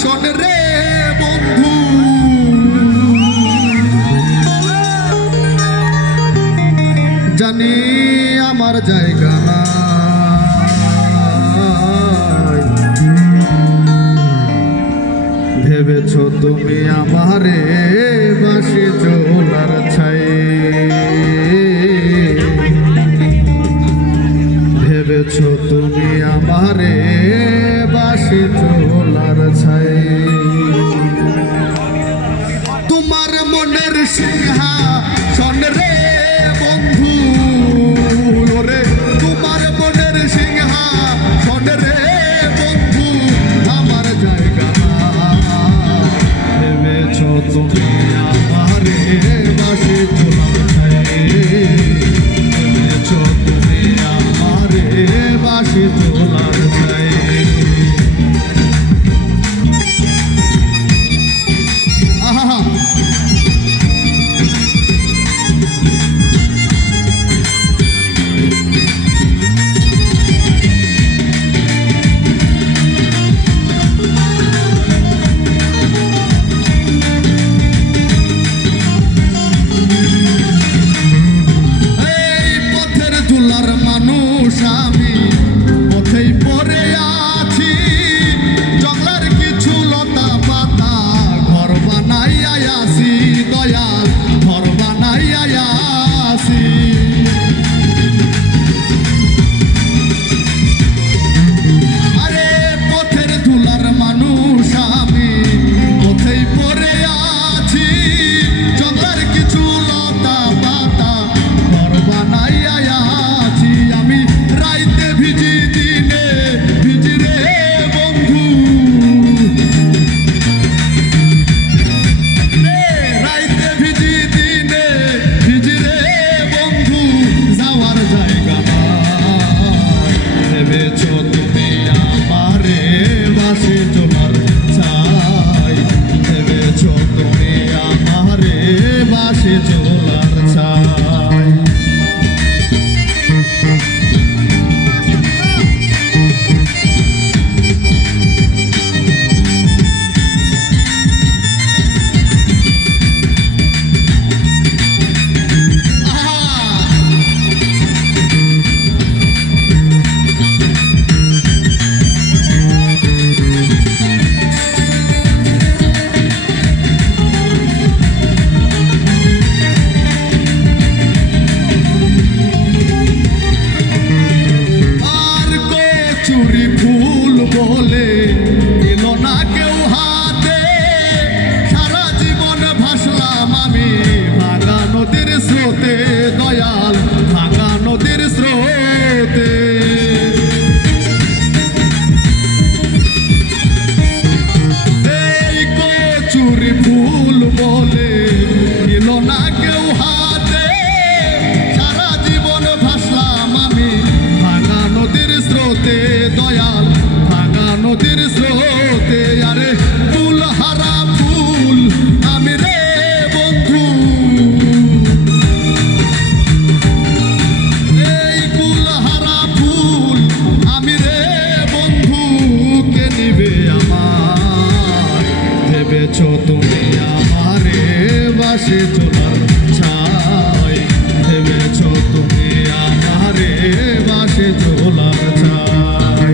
শোন রে বন্ধু, জানি আমার জায়গা না, ভেবেছ তুমি আমারে বাসি চোলার ছাই, ভেবেছ তুমি আমারে বাসি চোলার ছাই। তোমার মনের সিংহাসন রে বন্ধু, ওরে তোমার মনের সিংহাসন রে বন্ধু, আমার জায়গা না, ভেবেছ তুমি আমারে বাসি চোলার ছাই, ভেবেছ তুমি আমারে বাসি চোলার ছাই। মানুষ আমি পথেই পড়ে আছি, জঙ্গলের কিছু লতা পাতা ঘর বানাইয়া আসি, দয়াল ঘর বানাইয়া আসি। আরে পথের ধুলার মানুষ আমি পথেই পড়ে আছি, জঙ্গলের কিছু লতা পাতা ঘর বানাইয়া বলে এলো না কেউ হাতে, সারা জীবন ভাসলাম আমি ভাঙা নদীর স্রোতে, দয়াল ভাঙা নদীর স্রোতে। এই কচুরি ফুল বলে এলো না কেউ হাতে, সারা জীবন ভাসলাম আমি ভাঙা নদীর স্রোতে, দয়াল নদীর স্রোতে। আরে ফুল হারা ফুল আমি রে বন্ধু, এই ফুল হারা ফুল আমি রে বন্ধু, কে নিবে আমার, ভেবেছ তুমি আমারে বাসি চোলার ছাই, ভেবেছ তুমি আমারে বাসি চোলার ছাই।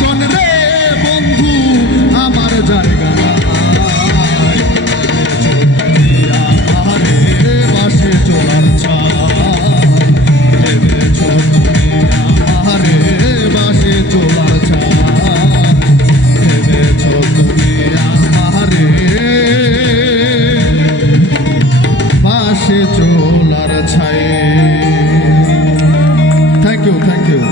আসন রে বন্ধু আমার জায়গা নাই। আমারে বাসে চলার ছাই ভেবেছো তুমি আমারে বাসে চলার ছাই ভেবেছো তুমি আমারে বাসে চলার ছাই। Thank you, thank you.